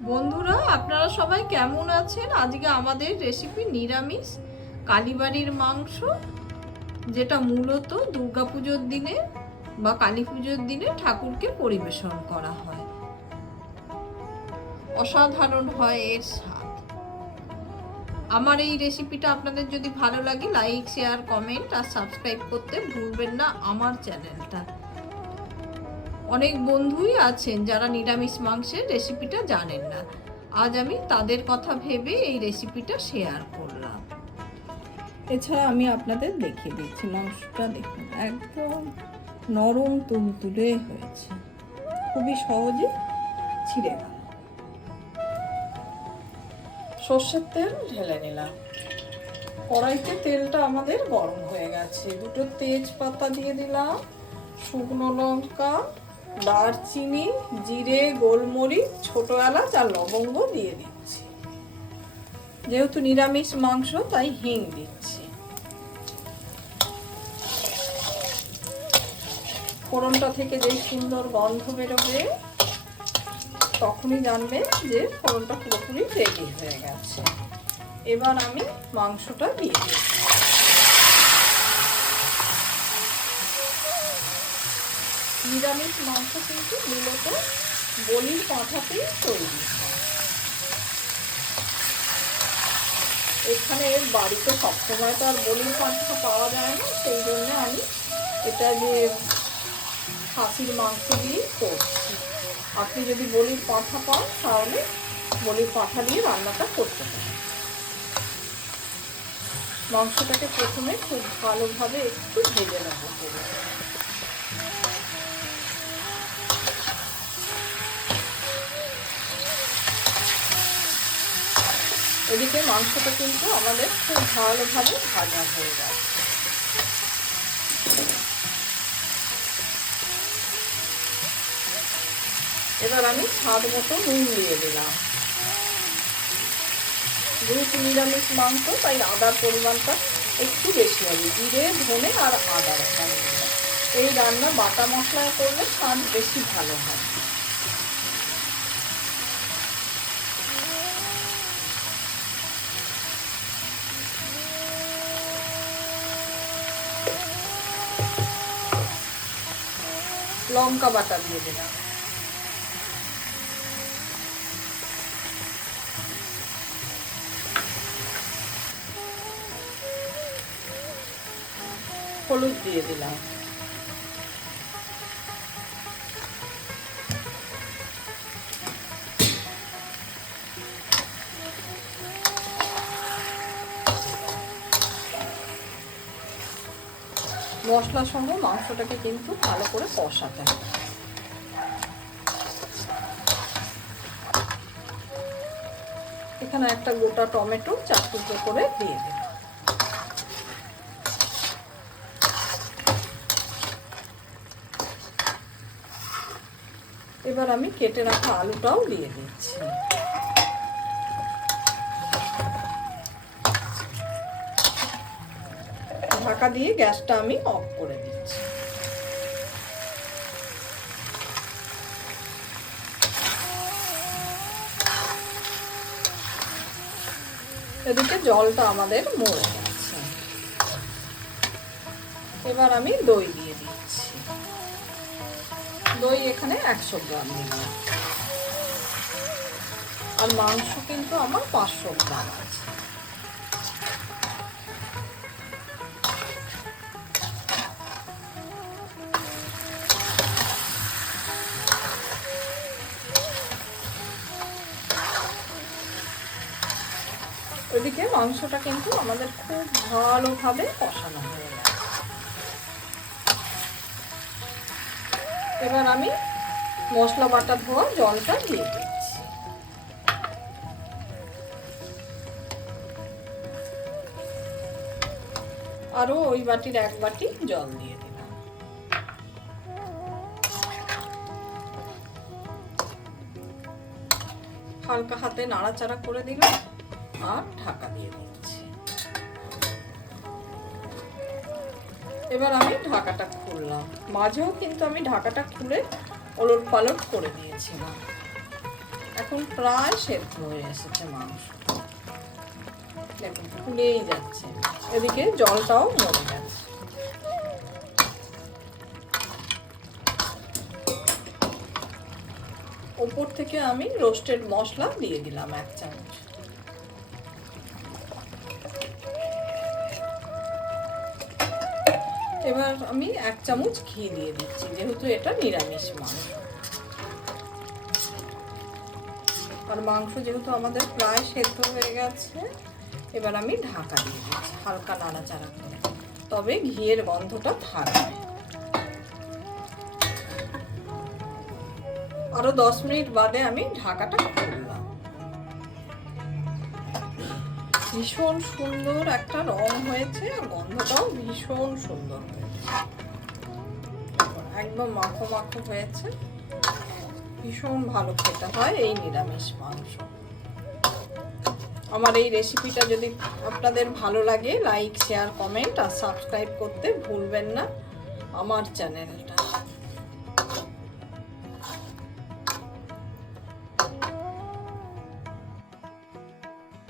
বন্ধুরা, আপনারা সবাই কেমন আছেন? আজকে আমাদের রেসিপি নিরামিষ কালীবাড়ির মাংস, যেটা মূলত দুর্গাপুজোর দিনে বা কালী পুজোর দিনে ঠাকুরকে পরিবেশন করা হয়। অসাধারণ হয় এর স্বাদ। আমার এই রেসিপিটা আপনাদের যদি ভালো লাগে, লাইক, শেয়ার, কমেন্ট আর সাবস্ক্রাইব করতে ভুলবেন না আমার চ্যানেলটা। অনেক বন্ধুই আছেন যারা নিরামিষ মাংসের রেসিপিটা জানেন না। আজ আমি তাদের কথা ভেবে এই রেসিপিটা শেয়ার করলাম। এছাড়া আমি আপনাদের দেখিয়ে দিচ্ছি, মাংসটা দেখুন একদম নরম তুলতুলে হয়েছে, খুবই সহজে ছিঁড়ে গেল। সর্ষের তেল ঢেলে নিলাম। কড়াইতে তেলটা আমাদের গরম হয়ে গেছে। দুটো তেজপাতা দিয়ে দিলাম, শুকনো লঙ্কা, দারচিনি, জিরে, গোলমরিচ, ছোট এলাচ আর লবঙ্গ দিয়ে দিচ্ছি। যেহেতু নিরামিষ মাংস তাই হিং দিচ্ছি। ফোড়নটা থেকে যে সুন্দর গন্ধ বেরোবে তখনই জানবে যে ফোড়নটা পুরোপুরি রেডি হয়ে গেছে। এবার আমি মাংসটা দিয়ে দিচ্ছি। নিরামিষ মাংস কিন্তু মূলত বলির পাঁঠাতেই তৈরি হয়। এখানে বাড়িতে সবসময় তো আর বলির পাঁঠা পাওয়া যায় না, সেই জন্য আমি এটা যে খাসির মাংস দিয়েই করছি। আপনি যদি বলির পাঁঠা পান তাহলে বলির পাঁঠা দিয়ে রান্নাটা করতে পারেন। মাংসটাকে প্রথমে খুব ভালোভাবে একটু ভেজে নেব। এদিকে মাংসটা কিন্তু আমাদের খুব ভালোভাবে ভাজা হয়ে গেছে। এবার আমি স্বাদ মতো নুন দিয়ে দিলাম। যেহেতু নিরামিষ মাংস তাই আদার পরিমাণটা একটু বেশি হবে। জিরে, ধনে আর আদা রাখা। এই রান্না বাটা মশলায় করলে স্বাদ বেশি ভালো হয়। লঙ্কা বাটা দিয়ে দিলাম। হলুদ দিয়ে দিলাম। মশলা সহ মাংসটাকে কিন্তু ভালো করে কষাতে হবে। এখানে একটা গোটা টমেটো 4 টুকরো করে দিয়ে দিলাম। এবার আমি কেটে রাখা আলুটাও দিয়ে দিচ্ছি। ঢাকা দিয়ে গ্যাসটা আমি অফ করে দিচ্ছি। এদিকে জলটা আমাদের মরে গেছে। এবার আমি দই দিয়ে দিচ্ছি। দই এখানে 100 গ্রাম দিলাম। আর মাংস কিন্তু আমার 500 গ্রাম আছে। ওইদিকে মাংসটা কিন্তু আমাদের খুব ভালোভাবে কষানো হয়ে গেছে। এবার আমি মশলা বাটা ধোয়া জলটা দিয়ে দিচ্ছি। আরো ওই বাটির 1 বাটি জল দিয়ে দিলাম। হালকা হাতে নাড়াচাড়া করে দিলাম আর ঢাকা দিয়ে দিচ্ছি। এবার আমি ঢাকাটা খুললাম। মাঝেও কিন্তু আমি ঢাকাটা খুলে ওলট পালট করে দিয়েছিলাম। এখন প্রায় সেদ্ধ হয়ে এসেছে মাংস, দেখুন ফুলেই যাচ্ছে, এদিকে জলটাও মরে গেছে। উপর থেকে আমি রোস্টেড মশলা দিয়ে দিলাম 1 চামচ। এবার আমি 1 চামচ ঘি দিয়ে দিচ্ছি, যেহেতু এটা নিরামিষ মাংস। আর মাংস যেহেতু আমাদের প্রায় সেদ্ধ হয়ে গেছে, এবার আমি ঢাকা দিয়ে দিচ্ছি হালকা নাড়াচাড়া করে, তবে ঘিয়ের গন্ধটা থাকবে। আরো 10 মিনিট বাদে আমি ঢাকাটা খুললাম। ভীষণ সুন্দর একটা রং হয়েছে, আর গন্ধটাও ভীষণ সুন্দর হয়েছে, একদম মাখো মাখো হয়েছে। ভীষণ ভালো খেতে হয় এই নিরামিষ মাংস। আমার এই রেসিপিটা যদি আপনাদের ভালো লাগে, লাইক, শেয়ার, কমেন্ট আর সাবস্ক্রাইব করতে ভুলবেন না আমার চ্যানেলটা।